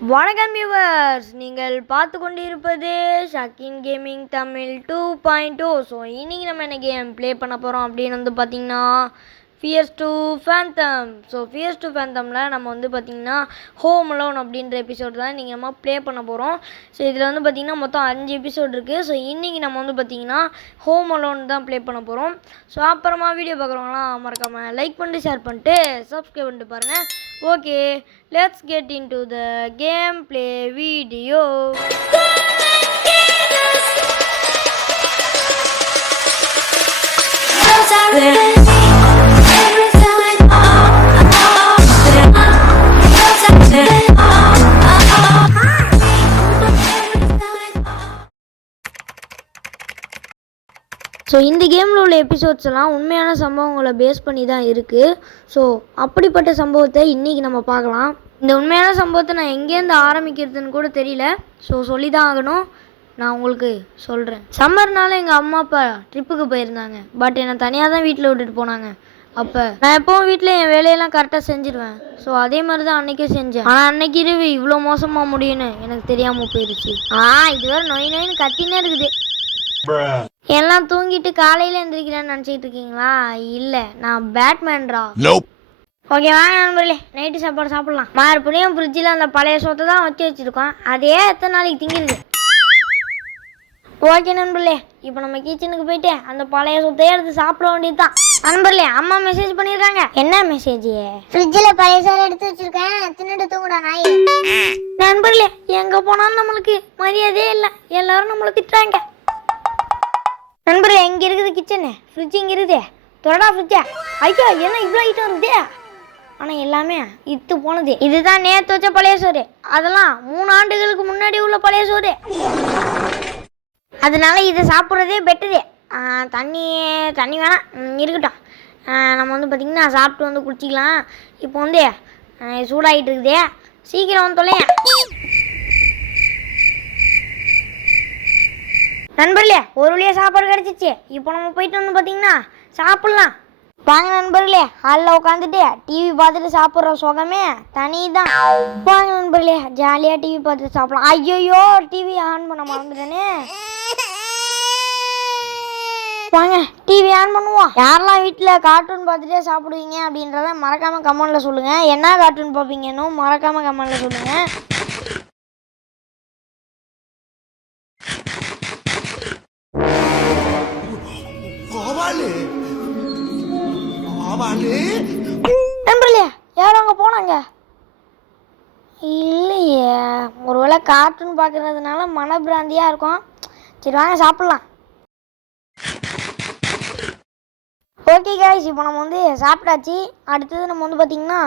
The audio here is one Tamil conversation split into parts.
வணக்கம் வியூவர்ஸ் நீங்கள் பார்த்து கொண்டிருப்பது ஷக்கின் gaming Tamil two point two so இன்றைக்கி நம்ம என்ன கேம் ப்ளே பண்ண போகிறோம் அப்படின்னு வந்து பார்த்திங்கன்னா fears to fathom so fears to ஃபேந்தமில் நம்ம வந்து பார்த்திங்கன்னா ஹோம் லோன் அப்படின்ற எபிசோட் தான் இன்றைக்கி நம்ம ப்ளே பண்ண போகிறோம் ஸோ இதில் வந்து பார்த்திங்கன்னா மொத்தம் அஞ்சு எபிசோட் இருக்குது ஸோ இன்றைக்கி நம்ம வந்து பார்த்திங்கன்னா ஹோம் அலோன் தான் ப்ளே பண்ண போகிறோம் ஸோ அப்புறமா வீடியோ பார்க்குறவங்களாம் மறக்காமல் லைக் பண்ணிட்டு ஷேர் பண்ணிட்டு சப்ஸ்கிரைப் பண்ணிட்டு பாருங்கள் okay let's get into the gameplay video so இந்த கேமில் உள்ள எபிசோட்ஸ் எல்லாம் உண்மையான சம்பவங்களை பேஸ் பண்ணி தான் இருக்குது ஸோ அப்படிப்பட்ட சம்பவத்தை இன்றைக்கி நம்ம பார்க்கலாம். இந்த உண்மையான சம்பவத்தை நான் எங்கேருந்து ஆரம்பிக்கிறதுன்னு கூட தெரியல. ஸோ சொல்லி தான் ஆகணும். நான் உங்களுக்கு சொல்கிறேன் சம்மர்னால எங்கள் அம்மா அப்பா ட்ரிப்புக்கு போயிருந்தாங்க. பட் என்னை தனியாக தான் வீட்டில் விட்டுட்டு போனாங்க. அப்போ நான் எப்பவும் வீட்டில் என் வேலையெல்லாம் கரெக்டாக செஞ்சிருவேன். ஸோ அதே மாதிரி தான் அன்றைக்கும் செஞ்சேன். ஆனால் அன்னைக்கு இரவு இவ்வளோ மோசமாக முடியும்னு எனக்கு தெரியாமல் போயிடுச்சு ஆ இதுவரை நொய் நொயின்னு கத்தினே இருக்குது. எல்லாம் தூங்கிட்டு காலையில எந்திரிக்கிறேன்னு நினச்சிட்டு இருக்கீங்களா? இல்லை நான் பேட்மேன்ரா. ஓகே வாங்க நண்பர்களே நைட்டு சாப்பாடு சாப்பிடலாம். மறுபடியும் ஃப்ரிட்ஜில் அந்த பழைய சொத்தை தான் வச்சு வச்சுருக்கோம். அதே எத்தனை நாளைக்கு திங்கிடுது ஓகே நண்பர்களே இப்போ நம்ம கிச்சனுக்கு போயிட்டு அந்த பழைய சொத்தையே எடுத்து சாப்பிட வேண்டியதுதான். நண்பர்களே அம்மா மெசேஜ் பண்ணியிருக்காங்க. என்ன மெசேஜ் ஃப்ரிட்ஜில் பழைய சோறு எடுத்து வச்சிருக்கேன். தின்னுட்டு தூங்குடா நாய். நண்பர்களே எங்கே போனாலும் நம்மளுக்கு மரியாதையே இல்லை. எல்லாரும் நம்மளை திட்டுறாங்க. நண்பர்களே இங்கே இருக்குது கிச்சனு ஃப்ரிட்ஜ் இங்கே இருக்குதே. தொடடா ஃப்ரிட்ஜா ஐயோ என்ன இவ்வளோ ஐட்டம் இருக்குதே? ஆனால் எல்லாமே இத்து போனது. இதுதான் நேற்று வச்ச பழைய சோறு. அதெல்லாம் மூணு ஆண்டுகளுக்கு முன்னாடி உள்ள பழைய சோறு. அதனால இதை சாப்பிட்றதே பெட்டரு தண்ணி தண்ணி வேணாம். இருக்கட்டும். நம்ம வந்து பார்த்திங்கன்னா சாப்பிட்டு வந்து குடிச்சிக்கலாம். இப்போ வந்து சூடாகிட்டு இருக்குதே. சீக்கிரம் வந்து தொலையேன் நண்பர்களே ஒரு வழியாக சாப்பாடு கிடச்சிச்சு. இப்போ நம்ம போயிட்டு வந்து பார்த்தீங்கன்னா சாப்பிட்லாம். வாங்க நண்பர்களே ஹாலில் உட்காந்துட்டு டிவி பார்த்துட்டு சாப்பிட்ற சுகமே தனி தான் வாங்க நண்பர்களே ஜாலியாக டிவி பார்த்துட்டு சாப்பிடலாம். ஐயோ டிவி ஆன் பண்ண மறந்துட்டேனே. வாங்க டிவி ஆன் பண்ணுவோம். யாரெல்லாம் வீட்டில் கார்ட்டூன் பார்த்துட்டே சாப்பிடுவீங்க அப்படின்றத மறக்காமல் கமெண்டில் சொல்லுங்கள் என்ன கார்ட்டூன் பார்ப்பீங்கன்னு மறக்காமல் கமெண்டில் சொல்லுங்கள் அவளே நண்பர்களே யாரும் அங்கே போனாங்க. இல்லையே. ஒருவேளை கார்ட்டூன் பார்க்கறதுனால மனப்பிராந்தியாக இருக்கும். சரி வாங்க சாப்பிட்லாம். ஓகே காய்ஸ் இப்போ நம்ம வந்து சாப்பிட்டாச்சு. அடுத்தது நம்ம வந்து பார்த்திங்கன்னா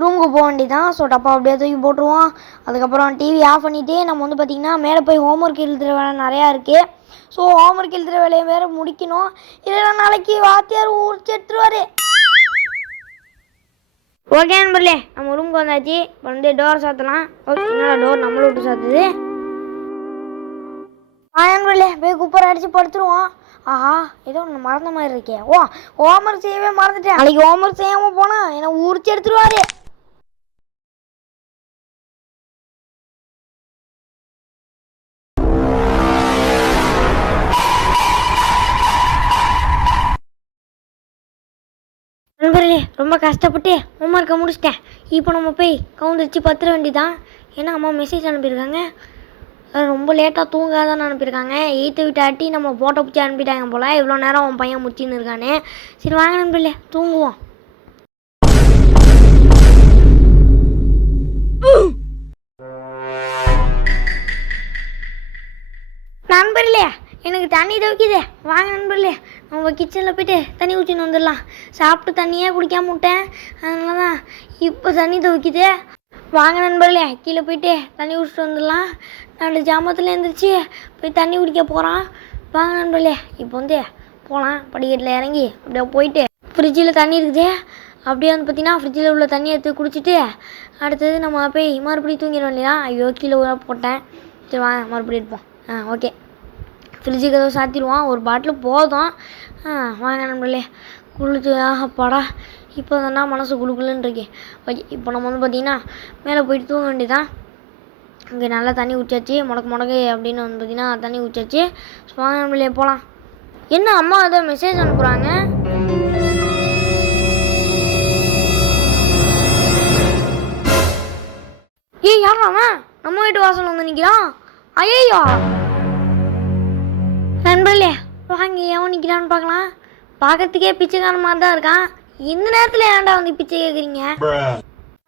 ரூமுக்கு போக வேண்டியதான் ஸோ டப்பா அப்படியே தூக்கி போட்டுருவோம். அதுக்கப்புறம் டிவி ஆஃப் பண்ணிவிட்டு நம்ம வந்து பார்த்திங்கன்னா மேலே போய் ஹோம் ஒர்க் எழுதுகிற வேலை நிறையா இருக்குது ஸோ ஹோம் ஒர்க் எழுதுகிற வேலையை வேறு முடிக்கணும். இல்லைன்னா நாளைக்கு வாத்தியார் ஊர் செத்துருவார். ஓகே நண்பர்களே நம்ம ரூமுக்கு வந்தாச்சு. இப்போ வந்து டோர் சாத்தலாம். ஓகே டோர் நம்மள விட்டு சாத்துது. ஆ நண்பர்களே போய் குப்பரை அடித்து படுத்துருவோம். ஆஹா ஏதோ ஒன்று மறந்த மாதிரி இருக்கே. ஓ ஹோம்ஒர்க் செய்யவே மறந்துட்டேன். நாளைக்கு ஹோம்ஒர்க் செய்யாமல் போனால் என்னை உரிச்சு எடுத்துருவாரு. நண்பர்களே ரொம்ப கஷ்டப்பட்டு ஹோம்ஒர்க்கை முடிச்சிட்டேன். இப்போ நம்ம போய் கவுந்தரிச்சு பத்திர வேண்டிதான். ஏன்னா அம்மா மெசேஜ் அனுப்பியிருக்காங்க. ரொம்ப லேட்டாக தூங்காதான் அனுப்பியிருக்காங்க. எயித்து விட்டாட்டி நம்ம போட்டோ பிடிச்சி அனுப்பிட்டாங்க போல். இவ்வளோ நேரம் அவன் பையன் முடிச்சின்னு இருக்கானே. சரி வாங்க நண்பர்களே தூங்குவோம். நண்பர்களே எனக்கு தண்ணி துவைக்குது வாங்க நண்பர்களே. அவன் கிச்சனில் போயிட்டு தண்ணி ஊற்றின்னு வந்துடலாம். சாப்பிட்டு தண்ணியே குடிக்காம விட்டேன். அதனால தான் இப்போ தண்ணி துவைக்குது. வாங்க நண்பர்களே கீழே போயிட்டு தண்ணி குடிச்சிட்டு வந்துடலாம். நாலு ஜாமத்தில் எழுந்திரிச்சு போய் தண்ணி குடிக்க போகிறான் வாங்க நண்பர்களே இப்போ வந்து போகலாம் படிக்கட்டில் இறங்கி அப்படியே போயிட்டு ஃப்ரிட்ஜில் தண்ணி இருக்குது. அப்படியே வந்து பார்த்தீங்கன்னா ஃப்ரிட்ஜில் உள்ள தண்ணியை எடுத்து குடிச்சிட்டு அடுத்தது நம்ம போய் மறுபடியும் தூங்கிட வேண்டியதான் ஐயோ கீழே ஊற போட்டேன். சரி வாங்க மறுபடியும் எடுப்போம். ஆ ஓகே ஃப்ரிட்ஜு கதவை சாத்திடுவோம் ஒரு பாட்டில் போதும். வாங்க நம்மளே குளிச்சு ஆஹப்பாடா இப்போ தானே மனசு குளுக்குலுன்னு இருக்கு. ஓகே இப்போ நம்ம வந்து பார்த்தீங்கன்னா மேலே போயிட்டு தூங்க வேண்டியதான் இங்கே நல்லா தண்ணி ஊற்றாச்சு முடக்கு முடக்கு அப்படின்னு வந்து பார்த்தீங்கன்னா தண்ணி ஊற்றாச்சு ஸோ வாங்க நம்மளே போகலாம் என்ன அம்மா ஏதோ மெசேஜ் அனுப்புகிறாங்க ஏய் யாரா அவன்? நம்ம வீட்டு வாசல் வந்து நிற்கிறான் ஐயோ நண்பர்களே வாங்க எவன் நிற்கிறான்னு பார்க்கலாம். பார்க்கறதுக்கே பிச்சைக்காரன் மாதிரி தான் இருக்கான். இந்த நேரத்தில் ஏன்டா வந்து பிச்சை கேட்குறீங்க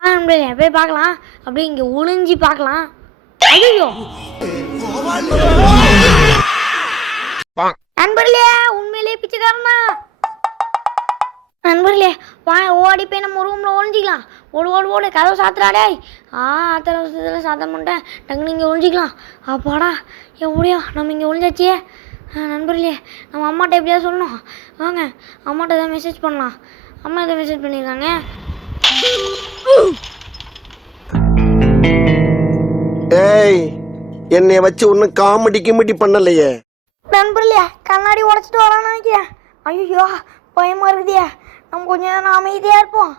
ஆ நண்பர்களே போய் பார்க்கலாம். அப்படியே இங்கே ஒளிஞ்சு பார்க்கலாம். ஐயோ நண்பர்களே உண்மையிலே பிச்சைக்காரன் தான். நண்பர்களே வா ஓடி போய் நம்ம ரூமில் ஒழிஞ்சிக்கலாம் ஓடு ஓடு ஓடு கதவு சாத்துறாடே ஆ அத்தனை வருஷத்துல சாத்த மாட்டேன் டக்குனு இங்கே ஒழிஞ்சிக்கலாம் அப்பாடா எப்படியோ நம்ம இங்கே ஒழிஞ்சாச்சியே நண்பர்களே நம்ம அம்மாட்ட எப்படியாவது சொல்லணும். வாங்க அம்மாட்ட ஏதாவது மெசேஜ் பண்ணலாம். அம்மா எதாவது மெசேஜ் பண்ணியிருக்காங்க? ஏய் என்னைய வச்சு ஒன்னும் காமெடி கிமெடி பண்ணலையே. நண்பர்களே கண்ணாடி உடச்சிட்டு வரான்னு நினைக்கிறேன். ஐயோ பயமா இருக்குதே. நம்ம கொஞ்ச நேரம் அமைதியாக இருப்போம்.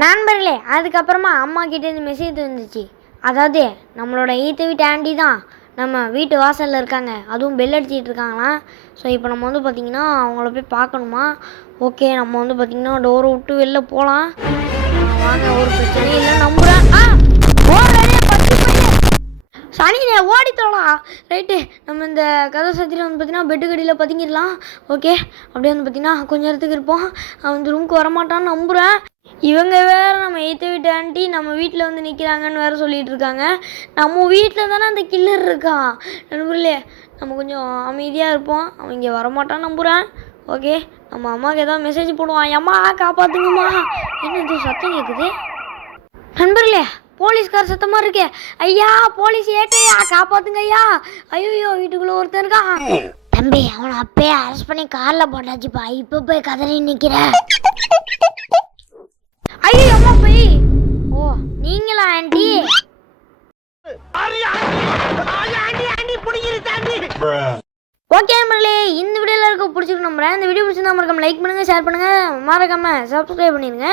நண்பர்களே அதுக்கப்புறமா அம்மா கிட்டேருந்து மெசேஜ் வந்துச்சு. அதாவது நம்மளோட ஈத்து வீட்டு ஆண்டி தான் நம்ம வீட்டு வாசலில் இருக்காங்க. அதுவும் பெல் அடிச்சிட்டு இருக்காங்களாம் ஸோ இப்போ நம்ம வந்து பார்த்திங்கன்னா அவங்கள போய் பார்க்கணுமா? ஓகே நம்ம வந்து பார்த்திங்கன்னா டோரை விட்டு வெளில போகலாம் வாங்க ஒரு பிரச்சனையும் இல்லை நம்புகிறேன் சனினே ஓடி ரைட்டு நம்ம இந்த கதை சத்தியில் வந்து பார்த்தீங்கன்னா பெட்டு கடியில் பதுங்கிடலாம். ஓகே அப்படியே வந்து பார்த்தீங்கன்னா கொஞ்ச நேரத்துக்கு இருப்போம். அவன் இந்த ரூமுக்கு வரமாட்டான்னு நம்புகிறேன் இவங்க வேற நம்ம எய்த்த வீட்டு ஆண்டி நம்ம வீட்டில் வந்து நிற்கிறாங்கன்னு வேற சொல்லிட்டு இருக்காங்க. நம்ம வீட்டில் தானே அந்த கில்லர் இருக்கான் நண்பர்களே நம்ம கொஞ்சம் அமைதியாக இருப்போம். அவன் இங்கே வரமாட்டான்னு நம்புகிறேன் ஓகே நம்ம அம்மாவுக்கு ஏதாவது மெசேஜ் போடுவான். அம்மா காப்பாற்றுங்கம்மா என்ன சத்தம் கேட்குது நண்பர்களே போலீஸ்கார் சத்தமா இருக்கே ஐயா போலீஸ் ஏட்டையா காப்பாத்துங்க ஐயா ஐயோ வீட்டுக்குள்ள ஒருத்தன் இருக்கான் தம்பி அவனை அப்பயே அரெஸ்ட் பண்ணி கார்ல போட்டாச்சுப்பா இப்ப போய் கதறி நிக்கிற ஐயோ அம்மா போய் ஓ நீங்களா ஆண்டி ஆண்டி ஆண்டி புடிங்கிருந்தாண்டி ஓகே நம்பர்களே இந்த வீடியோவில் இருக்க பிடிச்சிருக்கு நம்புறேன். இந்த வீடியோ பிடிச்சிருந்தா மறக்காம லைக் பண்ணுங்கள் ஷேர் பண்ணுங்கள் மறக்காமல் சப்ஸ்கிரைப் பண்ணிடுங்க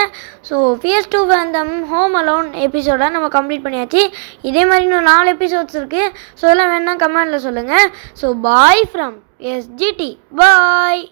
so PS to fathom home alone எபிசோடை நம்ம கம்ப்ளீட் பண்ணியாச்சு. இதே மாதிரி இன்னும் நாலு எபிசோட்ஸ் இருக்குது ஸோ எல்லாம் வேணா கமெண்டில் சொல்லுங்கள் so bye from SGD bye